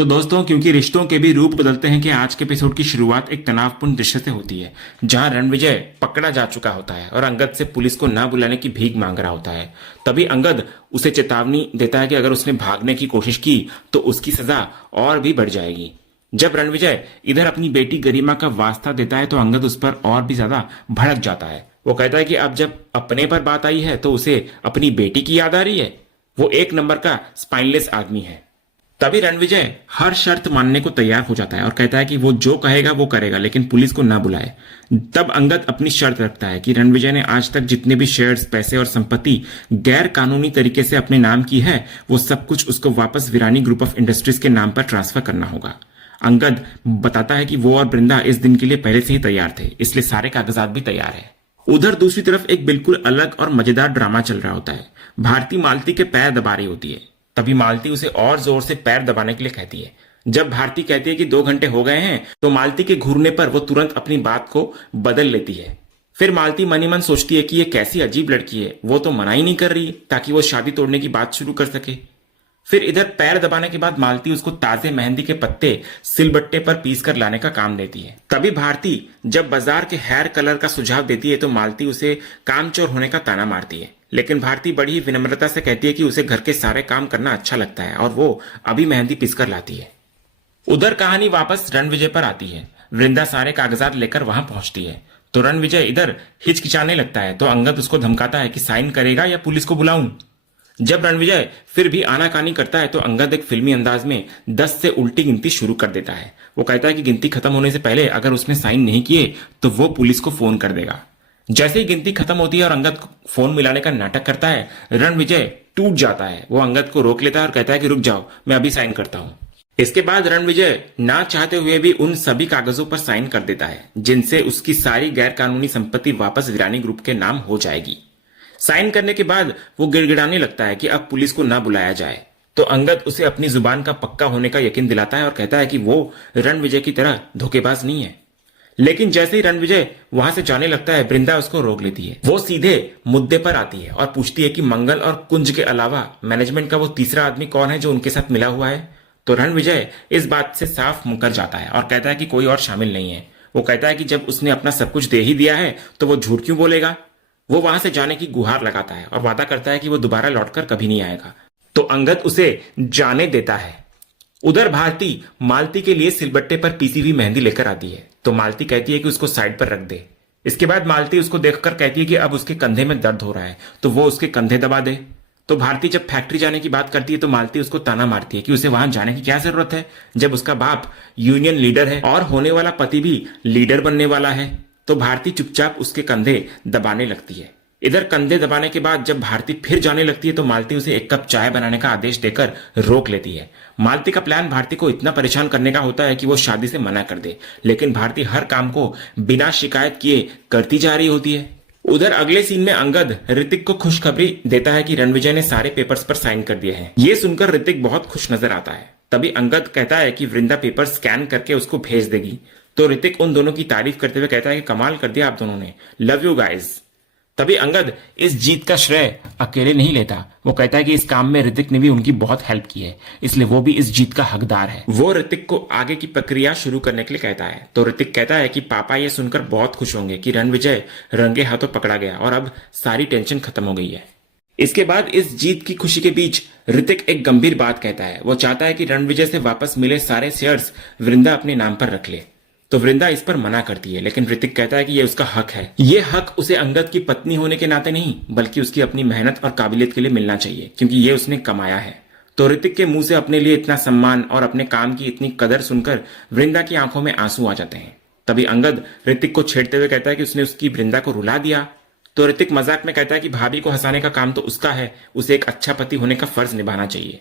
तो दोस्तों, क्योंकि रिश्तों के भी रूप बदलते हैं कि आज के एपिसोड की शुरुआत एक तनावपूर्ण दृश्य से होती है जहां रणविजय पकड़ा जा चुका होता है और अंगद से पुलिस को ना बुलाने की भीख मांग रहा होता है। तभी अंगद उसे चेतावनी देता है कि अगर उसने भागने की कोशिश की तो उसकी सजा और भी बढ़ जाएगी। जब रणविजय इधर अपनी बेटी गरिमा का वास्ता देता है तो अंगद उस पर और भी ज्यादा भड़क जाता है। वो कहता है कि अब जब अपने पर बात आई है तो उसे अपनी बेटी की याद आ रही है। वो एक नंबर का स्पाइनलेस आदमी है। तभी रणविजय हर शर्त मानने को तैयार हो जाता है और कहता है कि वो जो कहेगा वो करेगा, लेकिन पुलिस को ना बुलाए। तब अंगद अपनी शर्त रखता है कि रणविजय ने आज तक जितने भी शेयर्स, पैसे और संपत्ति गैर कानूनी तरीके से अपने नाम की है, वो सब कुछ उसको वापस वीरानी ग्रुप ऑफ इंडस्ट्रीज के नाम पर ट्रांसफर करना होगा। अंगद बताता है कि वो और बृंदा इस दिन के लिए पहले से ही तैयार थे, इसलिए सारे कागजात भी तैयार है। उधर दूसरी तरफ एक बिल्कुल अलग और मजेदार ड्रामा चल रहा होता है। भारती मालती के पैर दबा रही होती है। तभी मालती उसे और जोर से पैर दबाने के लिए कहती है। जब भारती कहती है कि 2 घंटे हो गए हैं तो मालती के घूरने पर वो तुरंत अपनी बात को बदल लेती है। फिर मालती मन ही मन सोचती है कि ये कैसी अजीब लड़की है, वो तो मना ही नहीं कर रही ताकि वो शादी तोड़ने की बात शुरू कर सके। फिर इधर पैर दबाने के बाद मालती उसको ताजे मेहंदी के पत्ते सिलबट्टे पर पीस कर लाने का काम देती है। तभी भारती जब बाजार के हेयर कलर का सुझाव देती है तो मालती उसे कामचोर होने का ताना मारती है, लेकिन भारती बड़ी ही विनम्रता से कहती है कि उसे घर के सारे काम करना अच्छा लगता है और वो अभी मेहंदी पीसकर लाती है। उधर कहानी वापस रणविजय पर आती है। वृंदा सारे कागजात लेकर वहां पहुंचती है तो रणविजय इधर हिचकिचाने लगता है तो अंगद उसको धमकाता है कि साइन करेगा या पुलिस को बुलाऊं। जब रणविजय फिर भी आनाकानी करता है तो अंगद एक फिल्मी अंदाज में 10 से उल्टी गिनती शुरू कर देता है। वो कहता है कि गिनती खत्म होने से पहले अगर उसने साइन नहीं किए तो वो पुलिस को फोन कर देगा। जैसे ही गिनती खत्म होती है और अंगद फोन मिलाने का नाटक करता है, रणविजय टूट जाता है। वो अंगद को रोक लेता है और कहता है कि रुक जाओ, मैं अभी साइन करता हूं। इसके बाद रणविजय ना चाहते हुए भी उन सभी कागजों पर साइन कर देता है जिनसे उसकी सारी गैर कानूनी संपत्ति वापस वीरानी ग्रुप के नाम हो जाएगी। साइन करने के बाद वो गिड़गिड़ाने लगता है कि अब पुलिस को ना बुलाया जाए, तो अंगद उसे अपनी जुबान का पक्का होने का यकीन दिलाता है और कहता है कि वो रणविजय की तरह धोखेबाज नहीं है। लेकिन जैसे ही रणविजय वहां से जाने लगता है, वृंदा उसको रोक लेती है। वो सीधे मुद्दे पर आती है और पूछती है कि मंगल और कुंज के अलावा मैनेजमेंट का वो तीसरा आदमी कौन है जो उनके साथ मिला हुआ है। तो रणविजय इस बात से साफ मुकर जाता है और कहता है कि कोई और शामिल नहीं है। वो कहता है कि जब उसने अपना सब कुछ दे ही दिया है तो वो झूठ क्यों बोलेगा। वो वहां से जाने की गुहार लगाता है और वादा करता है कि वो दोबारा लौटकर कभी नहीं आएगा। तो अंगद उसे जाने देता है। उधर भारती मालती के लिए सिलबट्टे पर पीसी हुई मेहंदी लेकर आती है तो मालती कहती है कि उसको साइड पर रख दे। इसके बाद मालती उसको देखकर कहती है कि अब उसके कंधे में दर्द हो रहा है तो वो उसके कंधे दबा दे। तो भारती जब फैक्ट्री जाने की बात करती है तो मालती उसको ताना मारती है कि उसे वहां जाने की क्या जरूरत है जब उसका बाप यूनियन लीडर है और होने वाला पति भी लीडर बनने वाला है। तो भारती चुपचाप उसके कंधे दबाने लगती है। इधर कंधे दबाने के बाद जब भारती फिर जाने लगती है तो मालती उसे एक कप चाय बनाने का आदेश देकर रोक लेती है। मालती का प्लान भारती को इतना परेशान करने का होता है कि वो शादी से मना कर दे, लेकिन भारती हर काम को बिना शिकायत किए करती जा रही होती है। उधर अगले सीन में अंगद ऋतिक को खुशखबरी देता है कि रणविजय ने सारे पेपर्स पर साइन कर दिए हैं। ये सुनकर ऋतिक बहुत खुश नजर आता है। तभी अंगद कहता है कि वृंदा पेपर स्कैन करके उसको भेज देगी। तो ऋतिक उन दोनों की तारीफ करते हुए कहता है कि कमाल कर दिया आप दोनों ने, लव यू गाइज। तभी अंगद इस जीत का श्रेय अकेले नहीं लेता। वो कहता है कि इस काम में ऋतिक ने भी उनकी बहुत हेल्प की है, इसलिए वो भी इस जीत का हकदार है। वो ऋतिक को आगे की प्रक्रिया शुरू करने के लिए कहता है। तो ऋतिक कहता है कि पापा ये सुनकर बहुत खुश होंगे कि रणविजय रंगे हाथों पकड़ा गया और अब सारी टेंशन खत्म हो गई है। इसके बाद इस जीत की खुशी के बीच ऋतिक एक गंभीर बात कहता है। वो चाहता है कि रणविजय से वापस मिले सारे शेयर्स वृंदा अपने नाम पर रख ले। तो वृंदा इस पर मना करती है, लेकिन ऋतिक कहता है कि यह उसका हक है। ये हक उसे अंगद की पत्नी होने के नाते नहीं बल्कि उसकी अपनी मेहनत और काबिलियत के लिए मिलना चाहिए, क्योंकि ये उसने कमाया है। तो ऋतिक के मुंह से अपने लिए इतना सम्मान और अपने काम की इतनी कदर सुनकर वृंदा की आंखों में आंसू आ जाते हैं। तभी अंगद ऋतिक को छेड़ते हुए कहता है कि उसने उसकी वृंदा को रुला दिया। तो ऋतिक मजाक में कहता है कि भाभी को हंसाने का काम तो उसका है, उसे एक अच्छा पति होने का फर्ज निभाना चाहिए।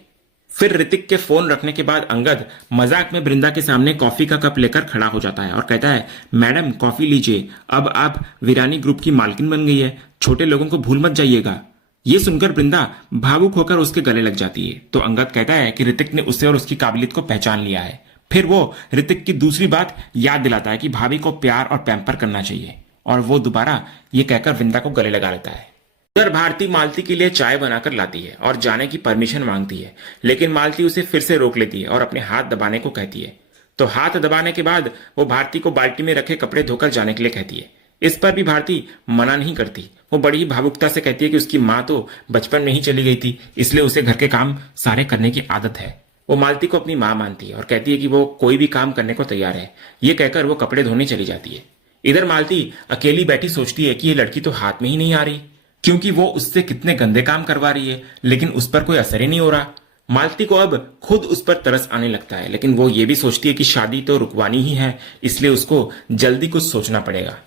फिर ऋतिक के फोन रखने के बाद अंगद मजाक में वृंदा के सामने कॉफी का कप लेकर खड़ा हो जाता है और कहता है, मैडम कॉफी लीजिए, अब आप वीरानी ग्रुप की मालकिन बन गई है, छोटे लोगों को भूल मत जाइएगा। ये सुनकर वृंदा भावुक होकर उसके गले लग जाती है। तो अंगद कहता है कि ऋतिक ने उसे और उसकी काबिलियत को पहचान लिया है। फिर वो ऋतिक की दूसरी बात याद दिलाता है कि भाभी को प्यार और पैम्पर करना चाहिए और वो दोबारा ये कहकर वृंदा को गले लगा लेता है। उधर भारती मालती के लिए चाय बनाकर लाती है और जाने की परमिशन मांगती है, लेकिन मालती उसे फिर से रोक लेती है और अपने हाथ दबाने को कहती है। तो हाथ दबाने के बाद वो भारती को बाल्टी में रखे कपड़े धोकर जाने के लिए कहती है। इस पर भी भारती मना नहीं करती। वो बड़ी ही भावुकता से कहती है कि उसकी माँ तो बचपन में ही चली गई थी, इसलिए उसे घर के काम सारे करने की आदत है। वो मालती को अपनी माँ मानती है और कहती है कि वो कोई भी काम करने को तैयार है। ये कहकर वो कपड़े धोने चली जाती है। इधर मालती अकेली बैठी सोचती है कि ये लड़की तो हाथ में ही नहीं आ रही, क्योंकि वो उससे कितने गंदे काम करवा रही है, लेकिन उस पर कोई असर ही नहीं हो रहा। मालती को अब खुद उस पर तरस आने लगता है, लेकिन वो ये भी सोचती है कि शादी तो रुकवानी ही है, इसलिए उसको जल्दी कुछ सोचना पड़ेगा।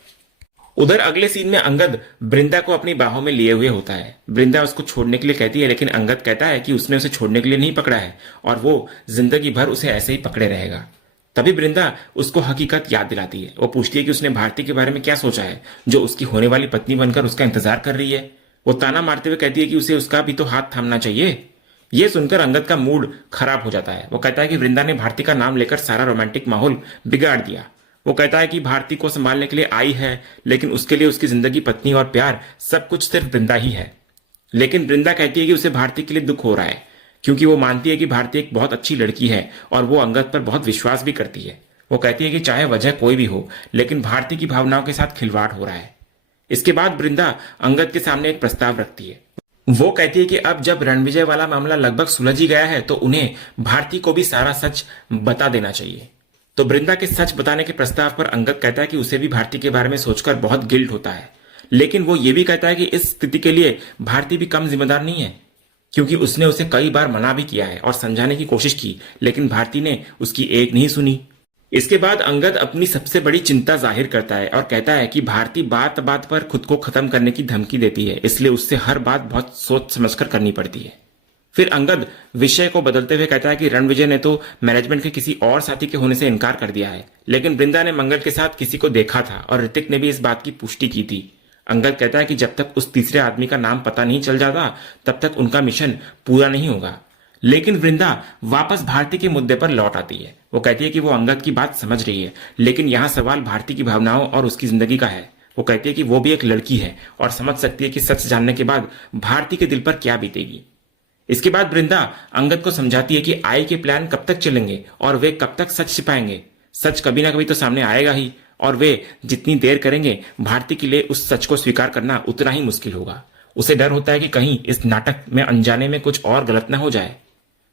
उधर अगले सीन में अंगद बृंदा को अपनी बाहों में लिए हुए होता है। बृंदा उसको छोड़ने के लिए कहती है, लेकिन अंगद कहता है कि उसने उसे छोड़ने के लिए नहीं पकड़ा है और वो जिंदगी भर उसे ऐसे ही पकड़े रहेगा। तभी बृंदा उसको हकीकत याद दिलाती है। वो पूछती है कि उसने भारती के बारे में क्या सोचा है, जो उसकी होने वाली पत्नी बनकर उसका इंतजार कर रही है। वो ताना मारते हुए कहती है कि उसे उसका भी तो हाथ थामना चाहिए। ये सुनकर अंगद का मूड खराब हो जाता है। वो कहता है कि वृंदा ने भारती का नाम लेकर सारा रोमांटिक माहौल बिगाड़ दिया। वो कहता है कि भारती को संभालने के लिए आई है, लेकिन उसके लिए उसकी जिंदगी, पत्नी और प्यार सब कुछ सिर्फ वृंदा ही है। लेकिन वृंदा कहती है कि उसे भारती के लिए दुख हो रहा है, क्योंकि वो मानती है कि भारती एक बहुत अच्छी लड़की है और वो अंगद पर बहुत विश्वास भी करती है। वो कहती है कि चाहे वजह कोई भी हो, लेकिन भारती की भावनाओं के साथ खिलवाड़ हो रहा है। इसके बाद वृंदा अंगद के सामने एक प्रस्ताव रखती है। वो कहती है कि अब जब रणविजय वाला मामला लगभग सुलझ ही गया है, तो उन्हें भारती को भी सारा सच बता देना चाहिए। तो वृंदा के सच बताने के प्रस्ताव पर अंगद कहता है कि उसे भी भारती के बारे में सोचकर बहुत गिल्ट होता है, लेकिन वो ये भी कहता है कि इस स्थिति के लिए भारती भी कम जिम्मेदार नहीं है, क्योंकि उसने उसे कई बार मना भी किया है और समझाने की कोशिश की, लेकिन भारती ने उसकी एक नहीं सुनी। इसके बाद अंगद अपनी सबसे बड़ी चिंता जाहिर करता है और कहता है कि भारती बात बात पर खुद को खत्म करने की धमकी देती है, इसलिए उससे हर बात बहुत सोच समझकर करनी पड़ती है। फिर अंगद विषय को बदलते हुए कहता है कि रणविजय ने तो मैनेजमेंट के किसी और साथी के होने से इनकार कर दिया है, लेकिन वृंदा ने मंगल के साथ किसी को देखा था और ऋतिक ने भी इस बात की पुष्टि की थी। अंगद कहता है कि जब तक उस तीसरे आदमी का नाम पता नहीं चल जाता, तब तक उनका मिशन पूरा नहीं होगा। लेकिन वृंदा वापस भारती के मुद्दे पर लौट आती है। वो कहती है कि वो अंगद की बात समझ रही है, लेकिन यहाँ सवाल भारती की भावनाओं और उसकी जिंदगी का है। वो कहती है कि वो भी एक लड़की है और समझ सकती है कि सच जानने के बाद भारती के दिल पर क्या बीतेगी। इसके बाद वृंदा अंगद को समझाती है कि आई के प्लान कब तक चलेंगे और वे कब तक सच छिपाएंगे। सच कभी ना कभी तो सामने आएगा ही, और वे जितनी देर करेंगे, भारती के लिए उस सच को स्वीकार करना उतना ही मुश्किल होगा। उसे डर होता है कि कहीं इस नाटक में अनजाने में कुछ और गलत ना हो जाए।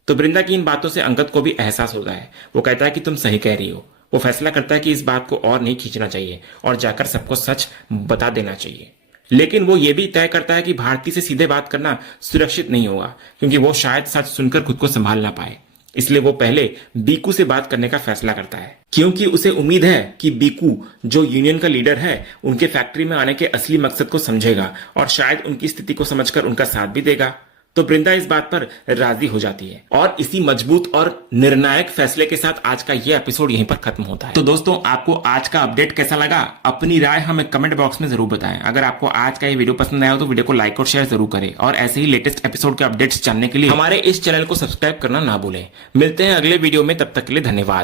तो वृंदा की इन बातों से अंगद को भी एहसास होता है। वो कहता है कि तुम सही कह रही हो। वो फैसला करता है कि इस बात को और नहीं खींचना चाहिए और जाकर सबको सच बता देना चाहिए। लेकिन वो ये भी तय करता है कि भारती से सीधे बात करना सुरक्षित नहीं होगा, क्योंकि वो शायद सच सुनकर खुद को संभाल ना पाए। इसलिए वो पहले बीकू से बात करने का फैसला करता है, क्योंकि उसे उम्मीद है कि बीकू, जो यूनियन का लीडर है, उनके फैक्ट्री में आने के असली मकसद को समझेगा और शायद उनकी स्थिति को समझकर उनका साथ भी देगा। तो वृंदा इस बात पर राजी हो जाती है और इसी मजबूत और निर्णायक फैसले के साथ आज का ये एपिसोड यहीं पर खत्म होता है। तो दोस्तों, आपको आज का अपडेट कैसा लगा? अपनी राय हमें कमेंट बॉक्स में जरूर बताएं। अगर आपको आज का ये वीडियो पसंद आया हो तो वीडियो को लाइक और शेयर जरूर करें, और ऐसे ही लेटेस्ट एपिसोड के अपडेट्स जानने के लिए हमारे इस चैनल को सब्सक्राइब करना ना भूलें। मिलते हैं अगले वीडियो में, तब तक के लिए धन्यवाद।